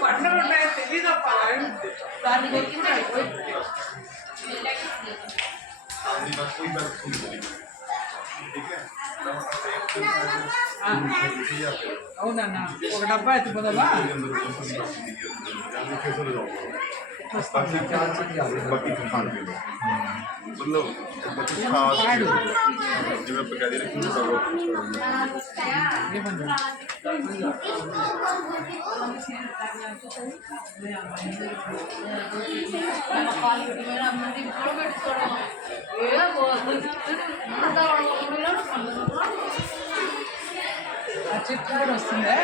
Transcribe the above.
పండుగ ఉన్నాయో తెలీదప్ప దాన్ని కొట్టిందా అవునన్నా ఒక డబ్బా ఎత్తిపోదావా बाकी खान पीन मतलब कुछ खास जिवें पका दे रखी ये बंद ఆ చెట్టు కూడా వస్తుందా